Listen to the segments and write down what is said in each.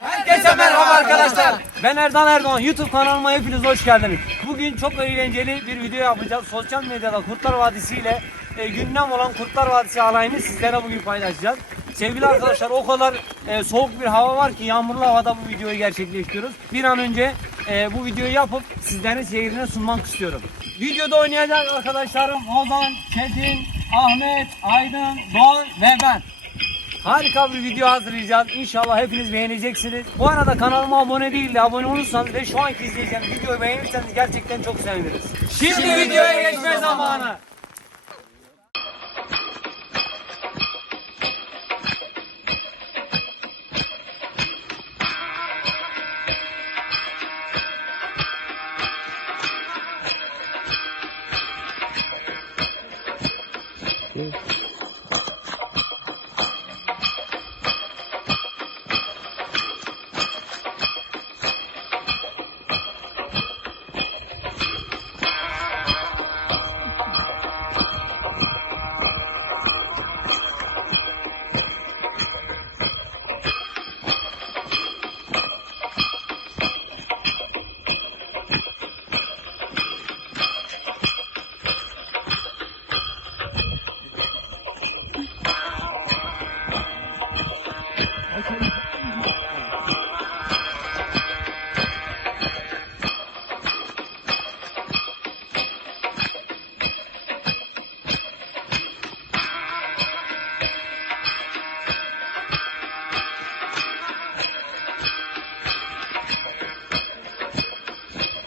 Herkese merhaba arkadaşlar. Ben Erdal Erdoğan. YouTube kanalıma hepiniz hoş geldiniz. Bugün çok eğlenceli bir video yapacağız. Sosyal medyada Kurtlar Vadisi ile gündem olan Kurtlar Vadisi alayını sizlere bugün paylaşacağız. Sevgili arkadaşlar, o kadar soğuk bir hava var ki yağmurlu havada bu videoyu gerçekleştiriyoruz. Bir an önce bu videoyu yapıp sizlerin seyrine sunmak istiyorum. Videoda oynayacak arkadaşlarım Ozan, Çetin, Ahmet, Aydın, Doğan ve ben. Harika bir video hazırlayacağız. İnşallah hepiniz beğeneceksiniz. Bu arada kanalıma abone değil de abone olursanız ve şu anki izleyeceğiniz videoyu beğenirseniz gerçekten çok seviniriz. Şimdi videoya geçme zamanı.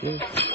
Yeah.